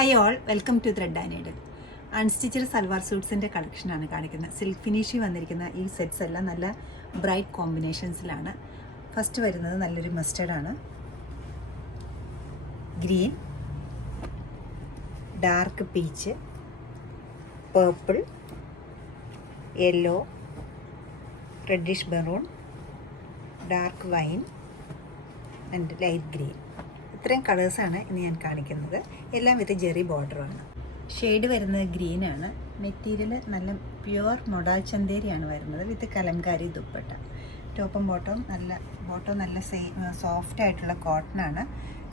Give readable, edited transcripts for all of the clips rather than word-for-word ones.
Hi all, welcome to thread and needle. Unstitched salwar സൂട്ട്സിൻ്റെ കളക്ഷനാണ് കാണിക്കുന്നത്. സിൽക്ക് ഫിനിഷിൽ വന്നിരിക്കുന്ന ഈ സെറ്റ്സ് എല്ലാം നല്ല ബ്രൈറ്റ് കോമ്പിനേഷൻസിലാണ്. ഫസ്റ്റ് വരുന്നത് നല്ലൊരു മസ്റ്റർഡാണ്, green, dark peach, purple, yellow, reddish maroon, dark wine and light green. ഇത്രയും കളേഴ്സാണ് ഇനി ഞാൻ കാണിക്കുന്നത്. എല്ലാം വിത്ത് ജെറി ബോർഡറുമാണ്. ഷെയ്ഡ് വരുന്നത് ഗ്രീനാണ്. മെറ്റീരിയൽ നല്ല പ്യുവർ മൊഡാൽ ചന്തേരിയാണ് വരുന്നത് വിത്ത് കലംകാരി ദുപ്പട്ട. ടോപ്പും ബോട്ടവും നല്ല സോഫ്റ്റ് ആയിട്ടുള്ള കോട്ടനാണ്.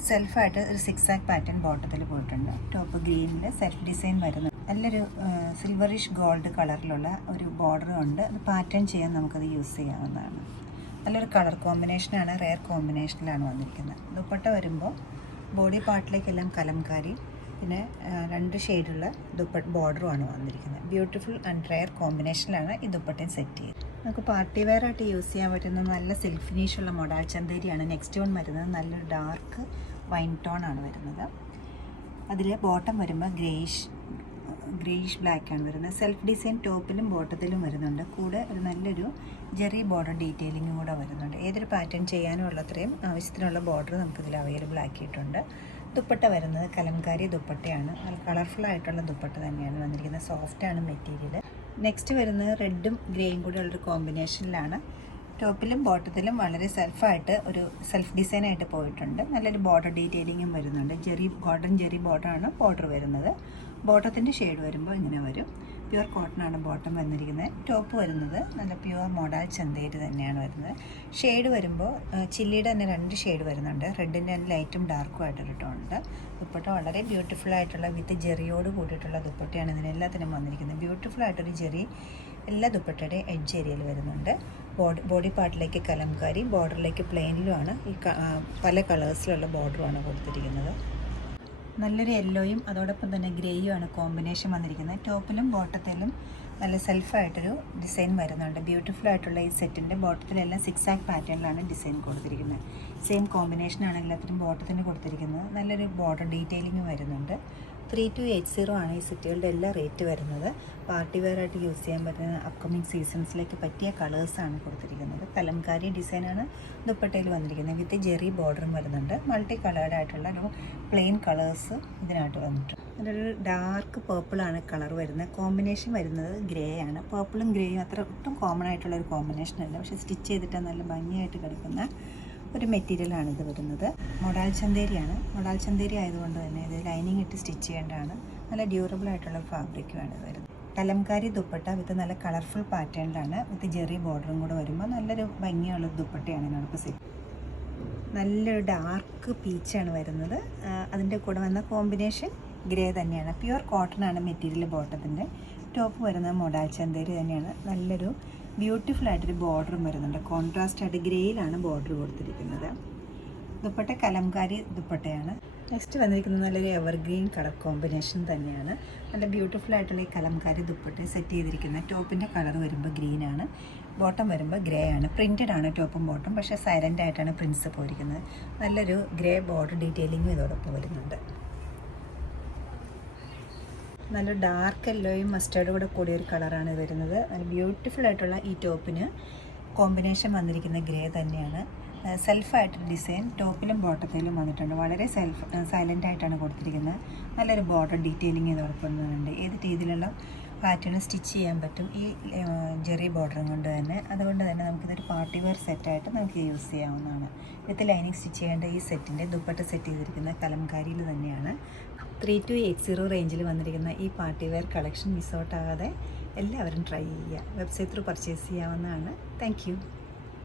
സെൽഫായിട്ട് ഒരു സിക്സാക് പാറ്റേൺ ബോട്ടത്തിൽ പോയിട്ടുണ്ട്. ടോപ്പ് ഗ്രീനിൽ സെൽഫ് ഡിസൈൻ വരുന്നു. നല്ലൊരു സിൽവറിഷ് ഗോൾഡ് കളറിലുള്ള ഒരു ബോർഡറും ഉണ്ട്. അത് പാറ്റേൺ ചെയ്യാൻ നമുക്കത് യൂസ് ചെയ്യാവുന്നതാണ്. നല്ലൊരു കളർ കോമ്പിനേഷനാണ്, റെയർ കോമ്പിനേഷനിലാണ് വന്നിരിക്കുന്നത്. ദുപ്പട്ട വരുമ്പോൾ ബോഡി പാർട്ടിലേക്കെല്ലാം കലംകാരി, പിന്നെ 2 ഷെയ്ഡുള്ള ബോർഡറുമാണ് വന്നിരിക്കുന്നത്. ബ്യൂട്ടിഫുൾ ആൻഡ് റെയർ കോമ്പിനേഷനിലാണ് ഈ ദുപ്പട്ടയും സെറ്റ് ചെയ്തത്. നമുക്ക് പാർട്ടി വെയർ ആയിട്ട് യൂസ് ചെയ്യാൻ പറ്റുന്ന നല്ല സിൽക്ക് ഫിനിഷുള്ള മൊഡാൽ ചന്തേരിയാണ്. നെക്സ്റ്റ് വൺ വരുന്നത് നല്ലൊരു ഡാർക്ക് വൈൻ ടോൺ ആണ് വരുന്നത്. അതിൽ ബോട്ടം വരുമ്പോൾ ഗ്രേയിഷ് ബ്ലാക്കാണ് വരുന്നത്. സെൽഫ് ഡിസൈൻ ടോപ്പിലും ബോട്ടത്തിലും വരുന്നുണ്ട്. കൂടെ ഒരു നല്ലൊരു ജെറി ബോർഡർ ഡീറ്റെയിലിങ്ങും കൂടെ വരുന്നുണ്ട്. ഏതൊരു പാറ്റേൺ ചെയ്യാനുള്ള അത്രയും ആവശ്യത്തിനുള്ള ബോർഡർ നമുക്കിതിൽ അവൈലബിൾ ആക്കിയിട്ടുണ്ട്. ദുപ്പട്ട വരുന്നത് കലംകാരി ദുപ്പട്ടയാണ്. നല്ല കളർഫുള്ളായിട്ടുള്ള ദുപ്പട്ട തന്നെയാണ് വന്നിരിക്കുന്നത്. സോഫ്റ്റാണ് മെറ്റീരിയൽ. നെക്സ്റ്റ് വരുന്നത് റെഡും ഗ്രേയും കൂടെ ഉള്ളൊരു കോമ്പിനേഷനിലാണ്. ടോപ്പിലും ബോട്ടത്തിലും വളരെ സെൽഫായിട്ട് ഒരു സെൽഫ് ഡിസൈനായിട്ട് പോയിട്ടുണ്ട്. നല്ലൊരു ബോർഡർ ഡീറ്റെയിലിങ്ങും വരുന്നുണ്ട്. ഗോൾഡൻ ജെറി ബോർഡറാണ് ബോർഡർ വരുന്നത്. ബോട്ടത്തിൻ്റെ ഷെയ്ഡ് വരുമ്പോൾ ഇങ്ങനെ വരും. പ്യുവർ കോട്ടനാണ് ബോട്ടം വന്നിരിക്കുന്നത്. ടോപ്പ് വരുന്നത് നല്ല പ്യുവർ മൊഡാൽ ചന്തേരി തന്നെയാണ് വരുന്നത്. ഷെയ്ഡ് വരുമ്പോൾ ചില്ലിയുടെ തന്നെ 2 ഷെയ്ഡ് വരുന്നുണ്ട്. റെഡിൻ്റെ തന്നെ ലൈറ്റും ഡാർക്കും ആയിട്ടൊരു ടോണുണ്ട്. ദുപ്പട്ട വളരെ ബ്യൂട്ടിഫുൾ ആയിട്ടുള്ള വിത്ത് ജെറിയോട് കൂടിയിട്ടുള്ള ദുപ്പട്ടയാണ് ഇതിനെല്ലാത്തിനും വന്നിരിക്കുന്നത്. ബ്യൂട്ടിഫുൾ ആയിട്ടൊരു ജെറി എല്ലാ ദുപ്പട്ടയുടെ എഡ്ജ് ഏരിയയിൽ വരുന്നുണ്ട്. ബോഡി പാർട്ടിലേക്ക് കലംകാരി, ബോർഡറിലേക്ക് പ്ലെയിനിലുമാണ് ഈ പല കളേഴ്സിലുള്ള ബോർഡറുമാണ് കൊടുത്തിരിക്കുന്നത്. നല്ലൊരു യെല്ലോയും അതോടൊപ്പം തന്നെ ഗ്രേയും ആണ് കോമ്പിനേഷൻ വന്നിരിക്കുന്നത്. ടോപ്പിലും ബോട്ടത്തിലും നല്ല സെൽഫായിട്ടൊരു ഡിസൈൻ വരുന്നുണ്ട്. ബ്യൂട്ടിഫുൾ ആയിട്ടുള്ള ഈ സെറ്റിൻ്റെ ബോട്ടത്തിലെല്ലാം സിക്സാക് പാറ്റേണിലാണ് ഡിസൈൻ കൊടുത്തിരിക്കുന്നത്. സെയിം കോമ്പിനേഷനാണ് എല്ലാത്തിനും ബോട്ടത്തിന് കൊടുത്തിരിക്കുന്നത്. നല്ലൊരു ബോർഡർ ഡീറ്റെയിലിംഗ് വരുന്നുണ്ട്. 3280 ആണ് ഈ സെറ്റുകളുടെ എല്ലാ റേറ്റ് വരുന്നത്. പാർട്ടി വെയർ ആയിട്ട് യൂസ് ചെയ്യാൻ പറ്റുന്ന അപ്കമിങ് സീസൺസിലേക്ക് പറ്റിയ കളേഴ്സാണ് കൊടുത്തിരിക്കുന്നത്. കലംകാരി ഡിസൈനാണ് ദുപ്പട്ടയിൽ വന്നിരിക്കുന്നത്. വിത്ത് ജെറി ബോർഡറും വരുന്നുണ്ട്. മൾട്ടി കളേർഡ് ആയിട്ടുള്ള ഒരു പ്ലെയിൻ കളേഴ്സ് ഇതിനായിട്ട് വന്നിട്ടുണ്ട്. അതിലൊരു ഡാർക്ക് പേർപ്പിളാണ് കളർ വരുന്നത്. കോമ്പിനേഷൻ വരുന്നത് ഗ്രേ ആണ്. പേർപ്പിളും ഗ്രേയും അത്ര ഒട്ടും കോമൺ ആയിട്ടുള്ള ഒരു കോമ്പിനേഷൻ അല്ല, പക്ഷേ സ്റ്റിച്ച് ചെയ്തിട്ട് നല്ല ഭംഗിയായിട്ട് കിടക്കുന്ന ഒരു മെറ്റീരിയലാണ് ഇത് വരുന്നത്. മൊഡാൽ ചന്തേരിയാണ്. മൊഡാൽ ചന്തേരി ആയതുകൊണ്ട് തന്നെ ഇത് ലൈനിങ് ഇട്ട് സ്റ്റിച്ച് ചെയ്യേണ്ടതാണ്. നല്ല ഡ്യൂറബിൾ ആയിട്ടുള്ള ഫാബ്രിക്കുമാണ് ഇത് വരുന്നത്. കലംകാരി ദുപ്പട്ട വിത്ത് നല്ല കളർഫുൾ പാറ്റേണിലാണ്. വിത്ത് ജെറി ബോർഡറും കൂടെ വരുമ്പോൾ നല്ലൊരു ഭംഗിയുള്ള ദുപ്പട്ടയാണ് നമുക്ക് സെറ്റ്. നല്ലൊരു ഡാർക്ക് പീച്ചാണ് വരുന്നത്. അതിൻ്റെ കൂടെ വന്ന കോമ്പിനേഷൻ ഗ്രേ തന്നെയാണ്. പ്യുവർ കോട്ടനാണ് മെറ്റീരിയൽ ബോട്ടത്തിൻ്റെ. ടോപ്പ് വരുന്നത് മൊഡാൽ ചന്തേരി തന്നെയാണ്. നല്ലൊരു ബ്യൂട്ടിഫുൾ ആയിട്ടൊരു ബോർഡറും വരുന്നുണ്ട്. കോൺട്രാസ്റ്റ് ആയിട്ട് ഗ്രേയിലാണ് ബോർഡർ കൊടുത്തിരിക്കുന്നത്. ദുപ്പട്ട കലംകാരി ദുപ്പട്ടയാണ്. നെക്സ്റ്റ് വന്നിരിക്കുന്നത് നല്ലൊരു എവർഗ്രീൻ കളർ കോമ്പിനേഷൻ തന്നെയാണ്. നല്ല ബ്യൂട്ടിഫുൾ ആയിട്ടുള്ള ഈ കലംകാരി ദുപ്പട്ട സെറ്റ് ചെയ്തിരിക്കുന്നത്. ടോപ്പിൻ്റെ കളർ വരുമ്പോൾ ഗ്രീനാണ്, ബോട്ടം വരുമ്പോൾ ഗ്രേ ആണ്. പ്രിൻറ്റഡ് ആണ് ടോപ്പും ബോട്ടം, പക്ഷേ സൈലൻ്റ് ആയിട്ടാണ് പ്രിൻറ്റ്സ് പോയിരിക്കുന്നത്. നല്ലൊരു ഗ്രേ ബോർഡർ ഡീറ്റെയിലിങ്ങും ഇതോടൊപ്പം വരുന്നുണ്ട്. നല്ല ഡാർക്ക് യെല്ലോയും മസ്റ്റേർഡും കൂടെ കൂടിയൊരു കളറാണ് വരുന്നത്. നല്ല ബ്യൂട്ടിഫുൾ ആയിട്ടുള്ള ഈ ടോപ്പിന് കോമ്പിനേഷൻ വന്നിരിക്കുന്ന ഗ്രേ തന്നെയാണ്. സെൽഫായിട്ടൊരു ഡിസൈൻ ടോപ്പിലും ബോട്ടത്തിലും വന്നിട്ടുണ്ട്. വളരെ സൈലൻ്റ് ആയിട്ടാണ് കൊടുത്തിരിക്കുന്നത്. നല്ലൊരു ബോർഡർ ഡീറ്റെയിലിംഗ് ഇതോടൊപ്പം വരുന്നുണ്ട്. ഏത് രീതിയിലുള്ള പാറ്റേൺ സ്റ്റിച്ച് ചെയ്യാൻ പറ്റും ഈ ജെറി ബോർഡറും കൊണ്ട് തന്നെ. അതുകൊണ്ട് തന്നെ നമുക്കിതൊരു പാർട്ടി വെയർ സെറ്റായിട്ട് നമുക്ക് യൂസ് ചെയ്യാവുന്നതാണ്. വിത്ത് ലൈനിങ് സ്റ്റിച്ച് ചെയ്യേണ്ട ഈ സെറ്റിൻ്റെ ദുപ്പട്ട സെറ്റ് ചെയ്തിരിക്കുന്ന കലംകാരിയിൽ തന്നെയാണ്. 3280 റേഞ്ചിൽ വന്നിരിക്കുന്ന ഈ party wear collection miss out ആകാതെ എല്ലാവരും ട്രൈ ചെയ്യുക. വെബ്സൈറ്റ് ത്രൂ പർച്ചേസ് ചെയ്യാവുന്നതാണ്. Thank U.